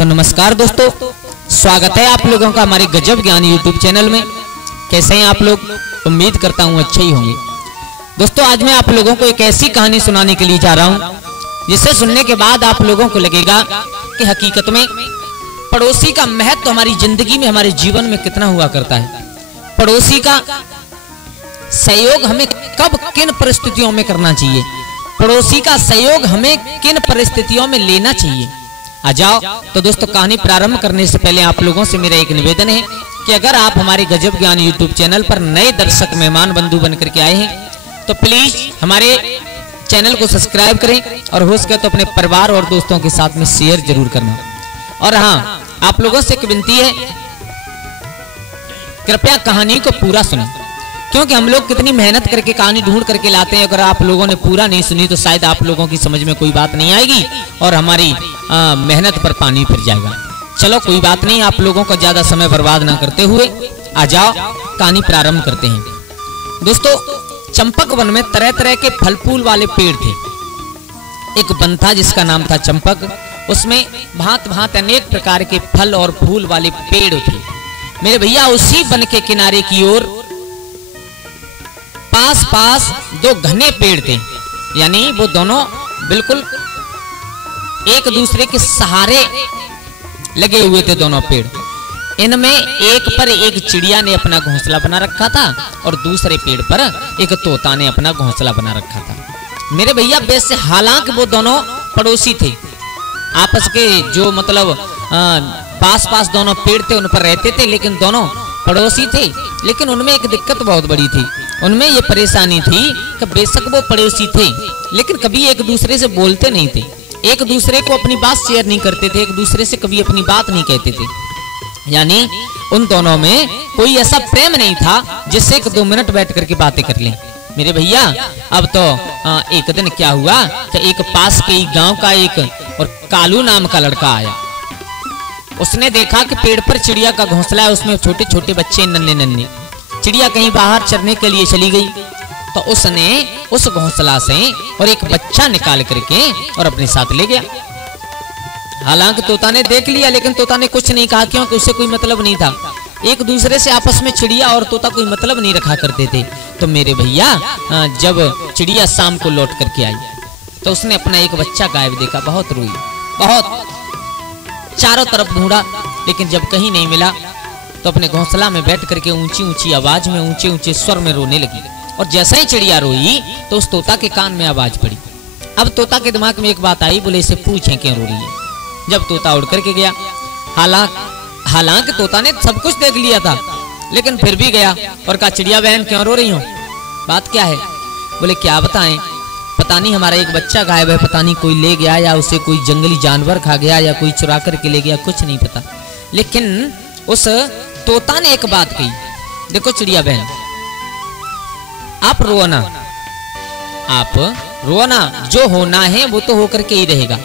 तो नमस्कार दोस्तों, स्वागत है आप लोगों का हमारे गजब ज्ञान यूट्यूब चैनल में। कैसे हैं आप लोग? उम्मीद करता हूं अच्छे ही होंगे। दोस्तों, आज मैं आप लोगों को एक ऐसी कहानी सुनाने के लिए जा रहा हूं जिसे सुनने के बाद आप लोगों को लगेगा कि हकीकत में पड़ोसी का महत्व हमारी जिंदगी में, हमारे जीवन में कितना हुआ करता है। पड़ोसी का सहयोग हमें कब किन परिस्थितियों में करना चाहिए, पड़ोसी का सहयोग हमें किन परिस्थितियों में लेना चाहिए। आ जाओ तो दोस्तों, कहानी प्रारंभ करने से पहले आप लोगों से मेरा एक निवेदन है कि अगर आप हमारे गजब ज्ञान यूट्यूब चैनल पर नए दर्शक मेहमान बंधु बनकर के आए हैं तो प्लीज हमारे चैनल को सब्सक्राइब करें और हो सके तो अपने परिवार और दोस्तों के साथ में शेयर जरूर करना। और हाँ, आप लोगों से एक विनती है, कृपया कहानी को पूरा सुनें, क्योंकि हम लोग कितनी मेहनत करके कहानी ढूंढ करके लाते हैं। अगर आप लोगों ने पूरा नहीं सुनी तो शायद आप लोगों की समझ में कोई बात नहीं आएगी और हमारी मेहनत पर पानी फिर जाएगा। चलो कोई बात नहीं, आप लोगों का ज्यादा समय बर्बाद ना करते हुए आ जाओ कहानी प्रारंभ करते हैं। दोस्तों, चंपक वन में तरह तरह के फल फूल वाले पेड़ थे। एक वन था जिसका नाम था चंपक, उसमें भांत भांत अनेक प्रकार के फल और फूल वाले पेड़ थे। मेरे भैया, उसी वन के किनारे की ओर पास पास दो घने पेड़ थे, यानी वो दोनों बिल्कुल एक दूसरे के सहारे लगे हुए थे दोनों पेड़। इनमें एक पर एक चिड़िया ने अपना घोंसला बना रखा था और दूसरे पेड़ पर एक तोता ने अपना घोंसला बना रखा था। मेरे भैया, वैसे हालांकि वो दोनों पड़ोसी थे, आपस के जो मतलब पास पास दोनों पेड़ थे उन पर रहते थे, लेकिन दोनों पड़ोसी थे। लेकिन उनमें एक दिक्कत बहुत बड़ी थी, उनमें ये परेशानी थी कि बेशक वो पड़ोसी थे लेकिन कभी एक दूसरे से बोलते नहीं थे, एक दूसरे को अपनी बात शेयर नहीं करते थे, एक दूसरे से कभी अपनी बात नहीं कहते थे। यानी उन दोनों में कोई ऐसा प्रेम नहीं था जिससे 1-2 मिनट बैठ करके बातें कर लें। मेरे भैया, अब तो एक दिन क्या हुआ कि एक पास के गांव का एक और कालू नाम का लड़का आया। उसने देखा कि पेड़ पर चिड़िया का घोंसला है, उसमें छोटे छोटे बच्चे नन्हे नन्हे। चिड़िया कहीं बाहर चरने के लिए चली गई तो उसने उस घोंसला से और एक बच्चा निकाल करके और अपने साथ ले गया। हालांकि तोता ने देख लिया लेकिन तोता ने कुछ नहीं कहा, क्योंकि उससे कोई मतलब नहीं था। एक दूसरे से आपस में चिड़िया और तोता कोई मतलब नहीं रखा करते थे। तो मेरे भैया, जब चिड़िया शाम को लौट करके आई तो उसने अपना एक बच्चा गायब देखा। बहुत रोई, बहुत चारों तरफ ढूंढा, लेकिन जब कहीं नहीं मिला तो अपने घोंसला में बैठ करके ऊंची ऊंची आवाज में, ऊंचे ऊंचे स्वर में रोने लगी। और जैसे ही चिड़िया रोई तो उस तोता के कान में आवाज पड़ी। अब तोता के दिमाग में एक बात आई, बोले इसे पूछें क्यों रो रही है। जब तोता उड़ करके गया, हालांकि तोता ने सब कुछ देख लिया था लेकिन फिर भी गया और कहा, चिड़िया बहन क्यों रो रही हो, बात क्या है? बोले क्या बताएं, पता नहीं हमारा एक बच्चा गायब है, पता नहीं कोई ले गया या उसे कोई जंगली जानवर खा गया या कोई चुरा करके ले गया, कुछ नहीं पता। लेकिन उस तोता ने एक बात कही, देखो चिड़िया बहन, आप रोना, आप रोना, जो होना है वो तो होकर के ही रहेगा।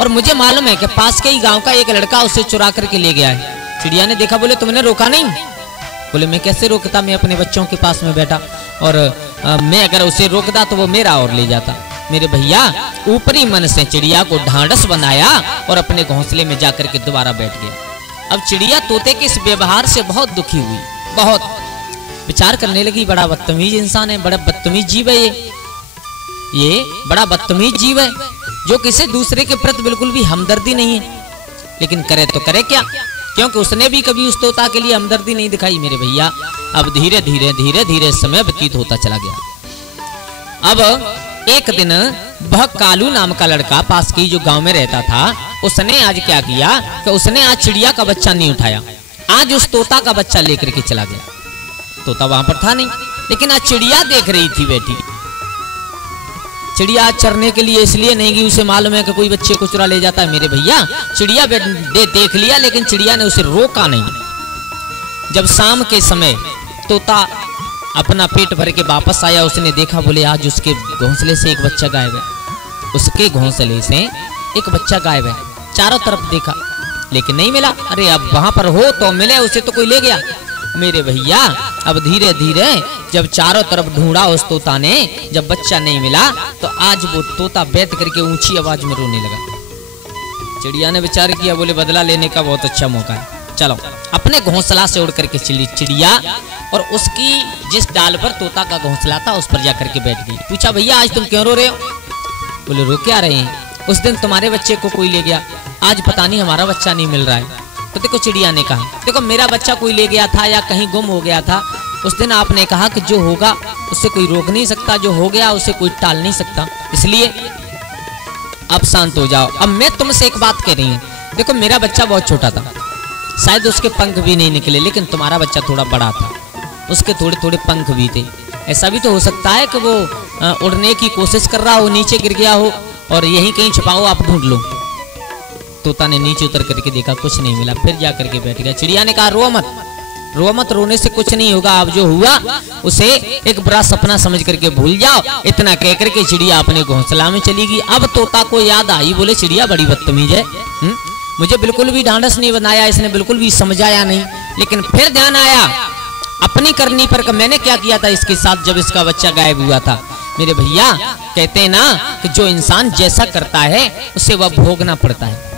और मुझे मालूम है कि पास के ही गांव का एक लड़का उसे चुरा करके ले गया है। चिड़िया ने देखा, बोले तुमने रोका नहीं? बोले मैं कैसे रोकता, मैं अपने बच्चों के पास में बैठा और मैं अगर उसे रोकता तो वो मेरा और ले जाता। मेरे भैया, ऊपरी मन से चिड़िया को ढांढस बनाया और अपने घोंसले में जाकर के दोबारा बैठ गया। अब चिड़िया तोते के इस व्यवहार से बहुत दुखी हुई, बहुत विचार करने लगी, बड़ा बदतमीज इंसान है, बड़ा बदतमीज जीव है ये बड़ा बदतमीज जीव है जो किसी दूसरे के प्रति बिल्कुल भी हमदर्दी नहीं है। लेकिन करे तो करे क्या, क्योंकि उसने भी कभी उस तोता के लिए हमदर्दी नहीं दिखाई। मेरे भैया, अब धीरे धीरे धीरे धीरे समय व्यतीत होता चला गया। अब एक दिन वह कालू नाम का लड़का पास की जो गांव में रहता था, उसने आज क्या किया कि उसने आज चिड़िया का बच्चा नहीं उठाया, आज उस तोता का बच्चा लेकर के चला गया। तोता वहां पर था नहीं, लेकिन आज चिड़िया देख रही थी बैठी। चिड़िया चरने के लिए इसलिए नहीं गई, उसे मालूम है कि कोई बच्चे को चुरा ले जाता है। मेरे भैया, चिड़िया देख लिया लेकिन चिड़िया ने उसे रोका नहीं। जब शाम के समय तोता अपना पेट भर के वापस आया, उसने देखा, बोले आज उसके घोंसले से एक बच्चा गायब है, उसके घोंसले से एक बच्चा गायब है। चारों तरफ देखा लेकिन नहीं मिला। अरे अब वहां पर हो तो मिले, उसे तो कोई ले गया। मेरे भैया, अब धीरे धीरे जब चारों तरफ ढूंढा उस तोता ने, जब बच्चा नहीं मिला तो आज वो तोता बैठ करके ऊंची आवाज में रोने लगा। चिड़िया ने विचार किया, बोले बदला लेने का बहुत अच्छा मौका है, चलो। अपने घोंसला से उड़ करके चली चिड़िया और उसकी जिस डाल पर तोता का घोंसला था उस पर जाकर के बैठ गई। पूछा, भैया आज तुम क्यों रो रहे हो? बोले, रो क्या रहे हैं, उस दिन तुम्हारे बच्चे को कोई ले गया, आज पता नहीं हमारा बच्चा नहीं मिल रहा है। तो देखो चिड़िया ने कहा, देखो मेरा बच्चा कोई ले गया था या कहीं गुम हो गया था, उस दिन आपने कहा कि जो होगा उससे कोई रोक नहीं सकता, जो हो गया उसे कोई टाल नहीं सकता, इसलिए अब शांत हो जाओ। अब मैं तुमसे एक बात कह रही हूँ, देखो मेरा बच्चा बहुत छोटा था, शायद उसके पंख भी नहीं निकले, लेकिन तुम्हारा बच्चा थोड़ा बड़ा था, उसके थोड़े थोड़े पंख भी थे। ऐसा भी तो हो सकता है कि वो उड़ने की कोशिश कर रहा हो, नीचे गिर गया हो और यहीं कहीं छुपाओ, आप ढूंढ लो। तोता ने नीचे उतर करके देखा, कुछ नहीं मिला, फिर जा करके बैठ गया। चिड़िया ने कहा, रो मत, रो मत, रोने से कुछ नहीं होगा, अब जो हुआ उसे एक बुरा सपना समझ करके भूल जाओ। इतना कह करके चिड़िया अपने घोंसला में चली गई। अब तोता को याद आई, बोले चिड़िया बड़ी बदतमीज है, मुझे बिल्कुल भी ढांढस नहीं बनाया, इसने बिल्कुल भी समझाया नहीं। लेकिन फिर ध्यान आया अपनी करनी पर, मैंने क्या किया था इसके साथ जब इसका बच्चा गायब हुआ था। मेरे भैया कहते हैं ना कि जो इंसान जैसा करता है उसे वह भोगना पड़ता है।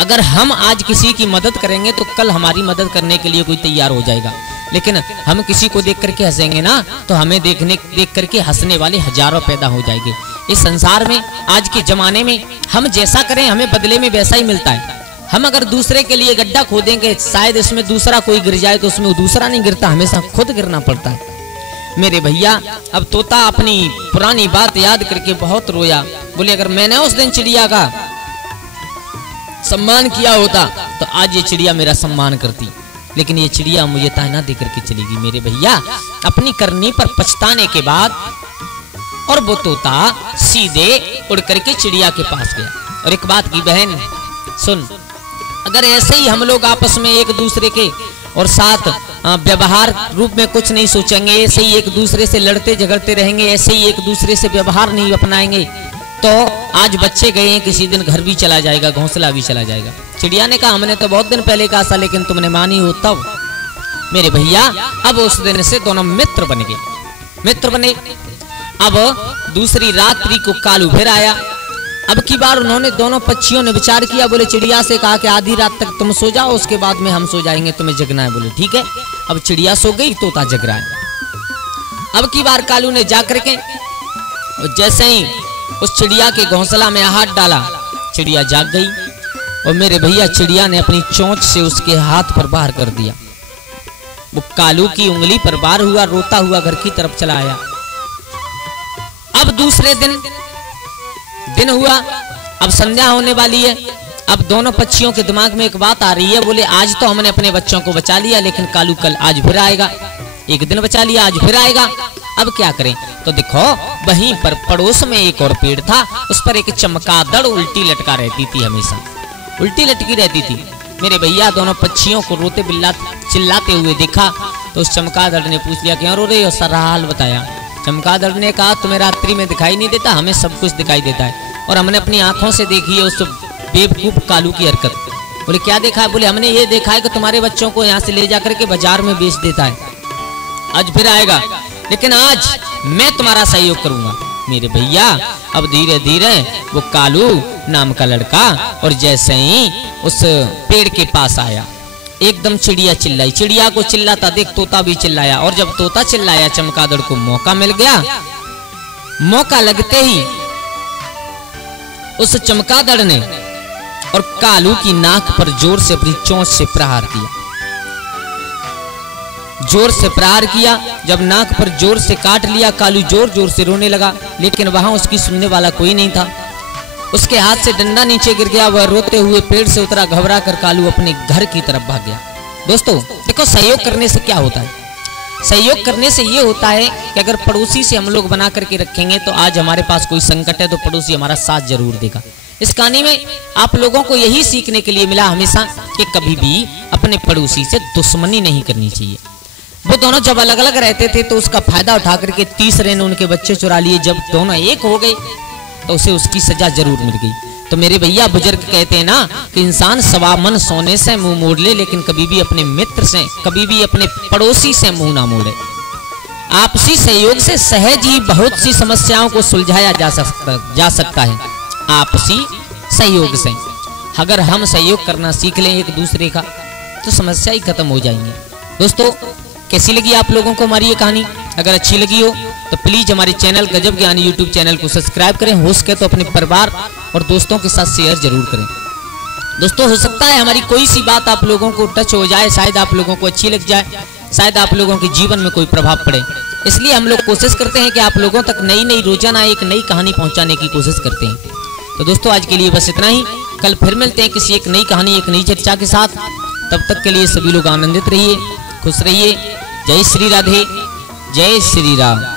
अगर हम आज किसी की मदद करेंगे तो कल हमारी मदद करने के लिए कोई तैयार हो जाएगा, लेकिन हम किसी को देख करके हंसेंगे ना तो हमें देख करके हंसने वाले हजारों पैदा हो जाएंगे। इस संसार में आज के जमाने में हम जैसा करें हमें बदले में वैसा ही मिलता है। हम अगर दूसरे के लिए गड्ढा खोदेंगे, शायद इसमें दूसरा कोई गिर जाए तो उसमें दूसरा नहीं गिरता, हमेशा खुद गिरना पड़ता है। मेरे भैया अब तोता अपनी पुरानी बात याद करके बहुत रोया। बोले, अगर मैंने उस दिन चिड़िया का सम्मान किया होता तो आज ये चिड़िया मेरा सम्मान करती, लेकिन ये चिड़िया मुझे ताना दे करके चलेगी। मेरे भैया अपनी करनी पर पछताने के बाद और वो तोता सीधे उड़ करके चिड़िया के पास गया। और एक बात की बहन सुन, अगर ऐसे ही हम लोग आपस में एक दूसरे के और साथ व्यवहार रूप में कुछ नहीं सोचेंगे, ऐसे ही एक दूसरे से लड़ते झगड़ते रहेंगे, ऐसे ही एक दूसरे से व्यवहार नहीं अपनाएंगे, तो आज बच्चे गए हैं, किसी दिन घर भी चला जाएगा, घोंसला भी चला जाएगा। चिड़िया ने कहा, हमने तो बहुत दिन पहले कहा था, लेकिन तुमने मानी हो तब। मेरे भैया अब उस दिन से दोनों मित्र बन गए, मित्र बने। अब दूसरी रात्रि को कालू फिर आया। अब की बार उन्होंने दोनों पक्षियों ने विचार किया, बोले चिड़िया से कहा कि आधी रात तक तुम सो जाओ, उसके बाद में हम सो जाएंगे, तुम्हें जगना है। बोले ठीक है। अब चिड़िया सो गई, तोता जग रहा है। अब की बार कालू ने जाकर के जैसे ही उस चिड़िया के घोंसला में हाथ डाला, चिड़िया जाग गई। और मेरे भैया चिड़िया ने अपनी चोंच से उसके हाथ पर बाहर कर दिया। वो कालू की उंगली पर बार हुआ, रोता हुआ घर की तरफ चला आया। अब दूसरे दिन हुआ, अब संध्या होने वाली है। अब दोनों पक्षियों के दिमाग में एक बात आ रही है, बोले आज तो हमने अपने बच्चों को बचा लिया, लेकिन कालू कल आज फिर आएगा। एक दिन बचा लिया, आज फिर आएगा, अब क्या करें। तो देखो वहीं पर पड़ोस में एक और पेड़ था, उस पर एक चमगादड़ उल्टी लटका रहती थी, हमेशा उल्टी लटकी रहती थी। मेरे भैया दोनों पक्षियों को रोते चिल्लाते हुए देखा तो उस चमगादड़ ने पूछ लिया, क्यों रो रही हो, सारा हाल बताया। चमगादड़ ने कहा, तुम्हें रात्रि में दिखाई नहीं देता, हमें सब कुछ दिखाई देता है, और हमने अपनी आंखों से देखी है उस बेवकूफ कालू की हरकत। बोले क्या देखा है? बोले हमने ये देखा है कि तुम्हारे बच्चों को यहाँ से ले जाकर के बाजार में बेच देता है, आज फिर आएगा, लेकिन आज मैं तुम्हारा सहयोग करूंगा। मेरे भैया अब धीरे धीरे वो कालू नाम का लड़का और जैसे ही उस पेड़ के पास आया, एकदम चिड़िया चिल्लाई। चिड़िया को चिल्लाता देख तोता भी चिल्लाया, और जब तोता चिल्लाया चमगादड़ को मौका मिल गया। मौका लगते ही उस चमगादड़ ने और कालू की नाक पर जोर से अपनी चोंच से प्रहार किया, जोर से प्रहार किया। जब नाक पर जोर से काट लिया, कालू जोर जोर से रोने लगा, लेकिन वहां उसकी सुनने वाला कोई नहीं था। उसके हाथ से डंडा नीचे गिर गया, वह रोते हुए पेड़ से उतरा। घबरा कर कालू अपने घर की तरफ भाग गया। दोस्तों देखो, सहयोग करने से क्या होता है? सहयोग करने से ये होता है कि अगर पड़ोसी से हम लोग बना करके रखेंगे तो आज हमारे पास कोई संकट है तो पड़ोसी हमारा साथ जरूर देगा। इस कहानी में आप लोगों को यही सीखने के लिए मिला हमेशा कि कभी भी अपने पड़ोसी से दुश्मनी नहीं करनी चाहिए। वो दोनों जब अलग अलग रहते थे तो उसका फायदा उठा करके तीसरे ने उनके बच्चे चुरा लिए। जब दोनों एक हो गए तो उसे उसकी सजा जरूर मिल गई। तो मेरे भैया बुजुर्ग कहते हैं ना कि इंसान सवा मन सोने से मुंह मोड़ ले, लेकिन कभी भी अपने मित्र से, कभी भी अपने पड़ोसी से मुंह ना मोड़े। आपसी सहयोग से सहज ही बहुत सी समस्याओं को सुलझाया जा सकता है, आपसी सहयोग से। अगर हम सहयोग करना सीख लें एक दूसरे का तो समस्या ही खत्म हो जाएंगी। दोस्तों कैसी लगी आप लोगों को हमारी ये कहानी? अगर अच्छी लगी हो तो प्लीज हमारे चैनल गजब ज्ञानी यूट्यूब चैनल को सब्सक्राइब करें। हो सके तो अपने परिवार और दोस्तों के साथ शेयर जरूर करें। दोस्तों हो सकता है हमारी कोई सी बात आप लोगों को टच हो जाए, शायद आप लोगों को अच्छी लग जाए, शायद आप लोगों के जीवन में कोई प्रभाव पड़े। इसलिए हम लोग कोशिश करते हैं कि आप लोगों तक नई नई रोजाना एक नई कहानी पहुंचाने की कोशिश करते हैं। तो दोस्तों आज के लिए बस इतना ही। कल फिर मिलते हैं किसी एक नई कहानी एक नई चर्चा के साथ। तब तक के लिए सभी लोग आनंदित रहिए, खुश रहिए। जय श्री राधे, जय श्री राम।